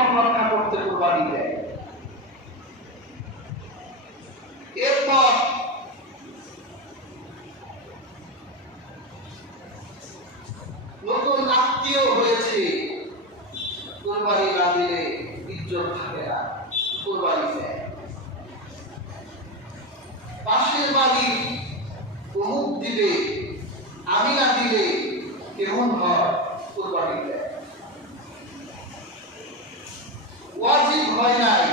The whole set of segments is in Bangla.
সংরক্ষণ করতে কুরবানি দেয়। এরপর নতুন আত্মীয় হয়েছে, কুরবানি না দিলে ইজ্জত থাকে না, কুরবানি দেয়। পাশের বাড়ি অমুক দিলে, আমি না দিলে কেমন হয়, কুরবানি দেয়। ওয়াজিব হয় নাই,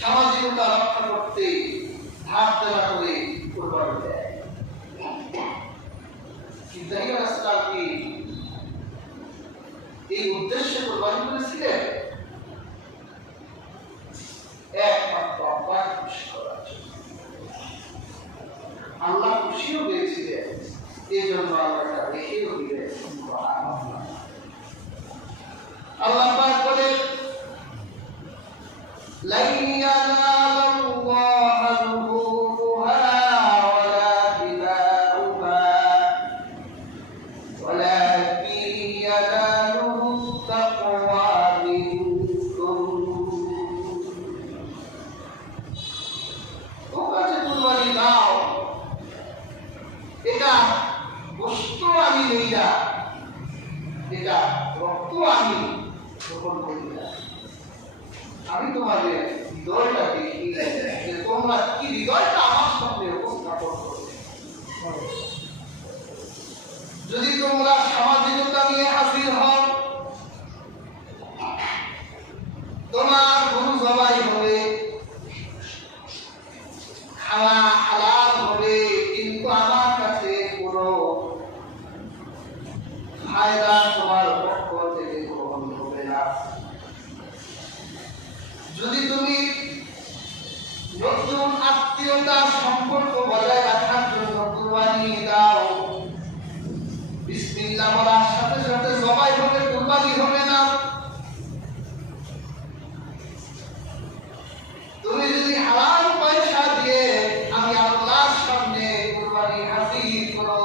সামাজিকতা রক্ষা করতে ধার দেনা করে কুরবানি দেয়। ইব্রাহিম আলাইহিস সালাম কি এই উদ্দেশ্যে কুরবানি করেছিলেন? একমাত্র আল্লাহ খুশি করার জন্য। আল্লাহ খুশিও পেয়েছিলেন, এই জন্য আল্লাহ রেখেও দিলেন। আল্লাহ পাক বলেন, লা ইয়ানালাল্লাহু লুহুমুহা ওয়ালা দিমাউহা ওয়ালাকিন ইয়ানালুহু তাকওয়া মিনকুম। তোমরা যে কুরবানি দাও, এটা বস্তু আমি নেই না, এটা রক্ত আমি গ্রহণ করি না। আমি তোমাদের হৃদয়টা দেখি যে তোমরা কি হৃদয়টা আমার সামনে উপস্থাপন করবে। যদি তোমরা সামাজিকতা নিয়ে হাজির হও, তোমার গরু জবাই হবে, খাওয়া হালাল হবে, কিন্তু আমার কাছে কোনো ফায়দা তোমার পক্ষ থেকে গ্রহণ হবে না। যদি তুমি নতুন আত্মীয়তার সম্পর্ক বজায় রাখার জন্য কুরবানি দাও, বিসমিল্লাহ বলার সাথে সাথে জবাই হবে, কুরবানি হবে না। তুমি যদি হালাল পয়সা দিয়ে আমি আল্লাহর সামনে কুরবানি হাজির করো,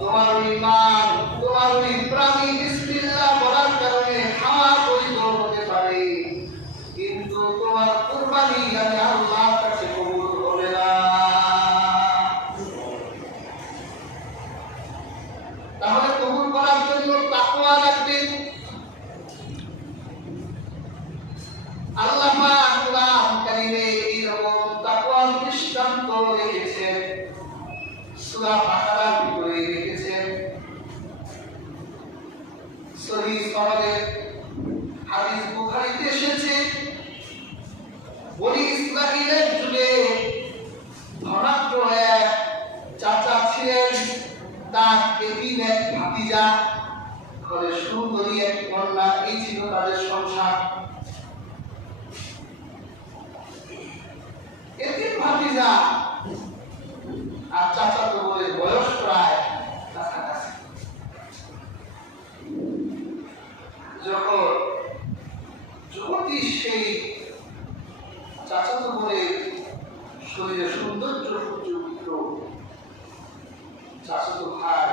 তোমার ঈমান, তোমার প্রাণী বিসমিল্লাহ বলার কারণে খাওয়া বৈধ হতে পারে, কিন্তু তোমার কুরবানি আমি আল্লাহর কাছে কবুল হবে না। তাহলে কবুল করার জন্য তাকওয়া লাগবে। আল্লাহ পাক কোরআন কারীমে এইরকম তাকওয়ার দৃষ্টান্ত রেখেছেন, সূরা বাকারার ভিতরে রেখেছেন। সহিহ সনদে হাদিস বুখারীতে এসেছে, বনি ইসরাঈলের যুগে ধনাঢ্য এক চাচা ছিলেন, তার এতিম এক ভাতিজা, ঘরে সুন্দরী এক কন্যা, এই ছিল তাদের সংসার। এতিম ভাতিজা আর চাচাতো বোনের বয়স প্রায় কাছাকাছি। যখন যুবতী সেই চাচাতো বোনের শরীরে সৌন্দর্য ফুটে চাচাতো ভাই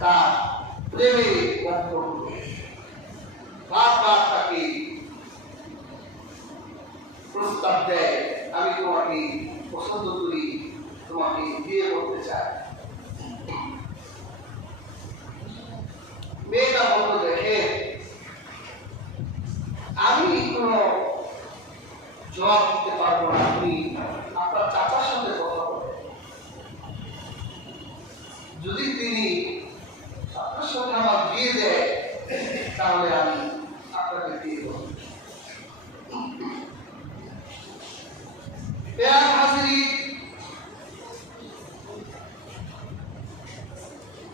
তার প্রেমে বদ্ধ হল, বারবার তাকে প্রস্তাব দেয়, আমি তোমাকে পছন্দ করি, তোমাকে বিয়ে করতে চাই। মেয়েটা বলল, দেখে আমি কোনো জবাব দিতে পারবো না, আপনি আপনার চাচার সাথে কথা বলেন, যদি তিনি আপনার সাথে আমার বিয়ে দেয় তাহলে আমি আপনাকে বিয়ে করব।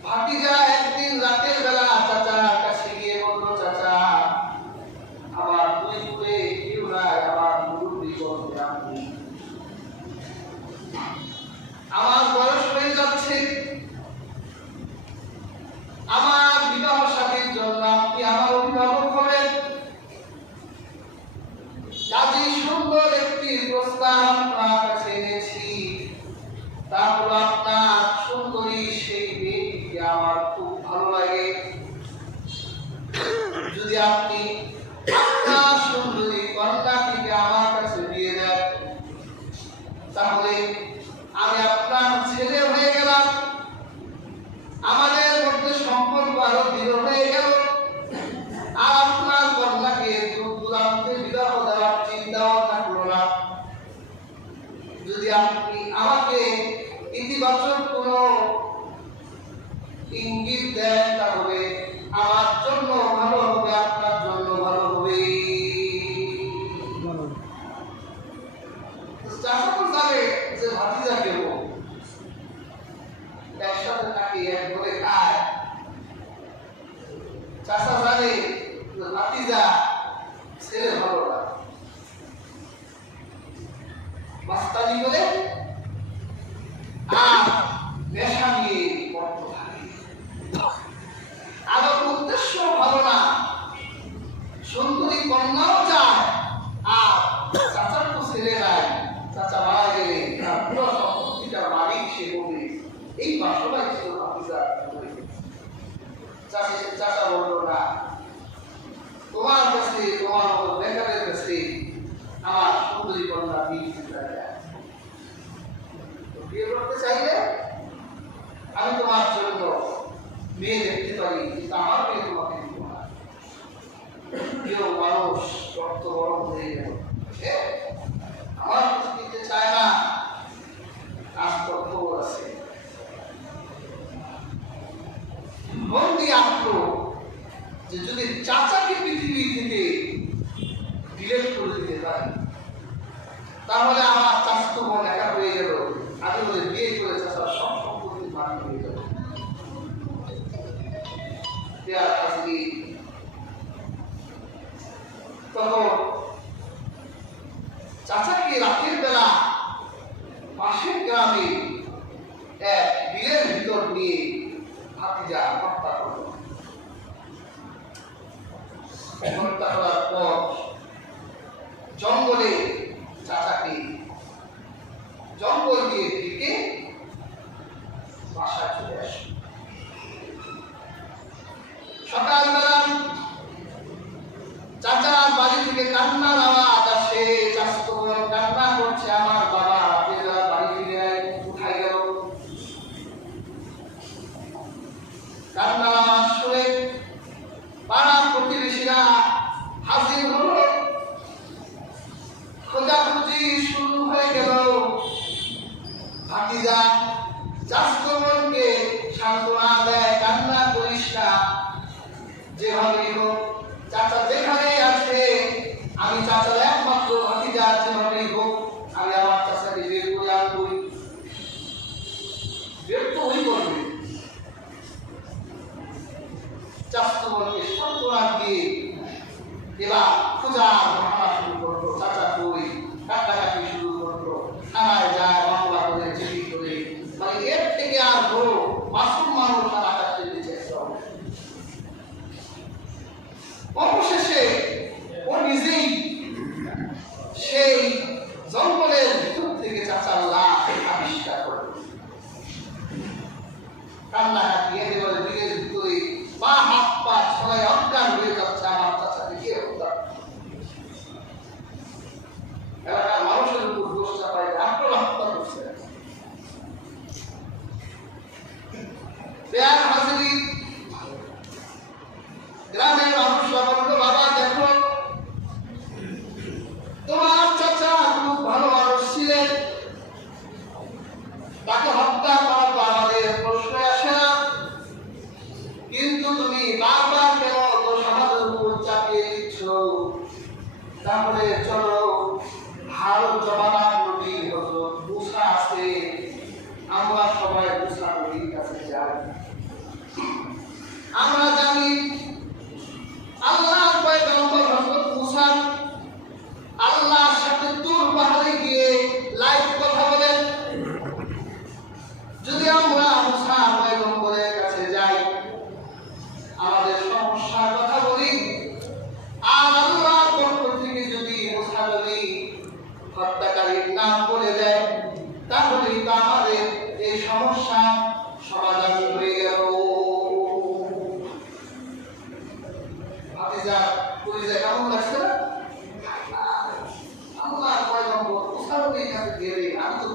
ভাতিজা একদিন রাতের বেলা চাচার কাছে গিয়ে বলল, চাচা আমার দুই দূরে কেউ নাই, আমার মুরব্বী বলতে আপনি, আমার বয়স হয়ে যাচ্ছে, আমার বিবাহ সাথীর জন্য আপনি আমার অভিভাবক যদি আপনি আপনার সুন্দরী কন্যাটিকে আমার কাছে দিয়ে দেন, তাহলে আমি আপনার ছেলে হয়ে গেলাম, আমাদের মধ্যে সম্পর্ক আরো দৃঢ় হয়ে গেল। আর আপনার কন্যাকে দূর দূরান্তে বিবাহ দেওয়ার চিন্তা ভাবনা করো না। যদি আপনি আমাকে ইতিবাচক কোনো ইঙ্গিত দেন, তাহলে আমার জন্য ভালো হবে, আপনার জন্য ভালো হবে। চাষা তো জানে যে ভাতিজা কেউ একসাথে থাকে, এক ঘরে খায়। চাষা জানে যে ভাতিজা ছেলে ভালো না, মাস্তানি করে আর নেশা নিয়ে বদ্ধ থাকে। আরো উদ্দেশ্য ভালো না, সুন্দরী কন্যাও চায়, আর চাচার তো ছেলে নাই, চাচা মারা গেলে তার পুরো সম্পত্তিটার মালিক সে হবে। এই বাসনাই ছিল ভাতিজার। চাচা বলল না, তোমার কাছে, তোমার মতো বেকারের কাছে আমার সুন্দরী কন্যা বিয়ে করতে চাইলে আমি তোমার জন্য মেয়ে দেখতে পারি, কিন্তু আমার মেয়ে তোমাকে দিব না। কেউ মানুষ রক্ত গরম হয়ে গেল, আমার কিছু দিতে চায় না। আজ তো খবর আছে, বন্দি আঁকলো যে যদি চাচাকে পৃথিবী থেকে ডিলেট করে দিতে পারি, তাহলে আমার চাচাতো বোন একা হয়ে গেল। আমি বলে বিয়ে করে চাচার সব সম্পত্তি মাটি হয়ে গেল। তখন চাচাকে রাতের বেলা পাশের গ্রামে এক বিলের ভিতর নিয়ে ভাতিজা হত্যা করল। হত্যা করার পর জঙ্গলে চাচাকে জঙ্গল দিয়ে ঢেকে বাসায় চলে আসে। সকালবেলা চাচার বাড়ি থেকে কান্নার আওয়াজ আসে। চাচাতো বোন কান্না করছে, আমার বাবা বাড়ি ফিরে আয়, কোথায় গেল? কান্নার আওয়াজ শুনে পাড়ার প্রতিবেশীরা হাজির হলো। খোঁজাখুঁজি শুরু হয়ে গেল। ভাতিজা চাচাতো বোনকে সান্ত্বনা দেয়, কান্না করিস না, যেভাবেই হোক চাচা যেখানে আছে, আমি চাচার একমাত্র ভাতিজা, যেভাবেই হোক আমি আমার চাচাকে বের করে আনবই। বের তো ওই করবে। চাচাতো বোনকে সান্ত্বনা দিয়ে এবার খোঁজার ঘটনা শুরু করলো। চাচা কই, কাটাকাটি শুরু করলো, থানায় যায়, মামলা করে, চিঠি করে। মানে এর থেকে আর বড় মাসুম মানুষ আর আকাশে বেঁচে হবে। অবশেষে ও নিজেই সেই জঙ্গলের ভিতর থেকে চাচার লাশ আবিষ্কার করল। কান্নাকাটি একেবারে দিনের ভিতরে পা হাত পা ছড়ায় অজ্ঞান হয়ে যাচ্ছে, আমার চাচাকে কে হত্যা। এলাকার মানুষের উপর দোষ চাপায় আপনারা হত্যা করছে। গ্রামের মানুষরা বলল, বাবা দেখো, তোমার চাচা খুব ভালো মানুষ ছিলেন, তাকে হত্যা করা তো আমাদের প্রশ্ন আসে না, কিন্তু তুমি বারবার কেন দোষ আমাদের উপর চাপিয়ে দিচ্ছ? তাহলে চলো, ভারত জমানার নবী হযরত মুসা আছে, আমরা সবাই মুসা নবীর কাছে যাই। আমরা জানি আল্লাহর পয়গম্বর হযরত মুসা আল্লাহর সাথে তুর পাহাড়ে গিয়ে লাইভ কথা বলেন। যদি আমরা মুসা পয়গম্বরের কাছে যাই, আমাদের সমস্যার কথা বলি, আর আল্লাহর পক্ষ থেকে যদি আপনি যা পরিচয় কেমন লাগছে না? আল্লাহ পয়গম্বর কোথাও এখানে গেলে আমি তো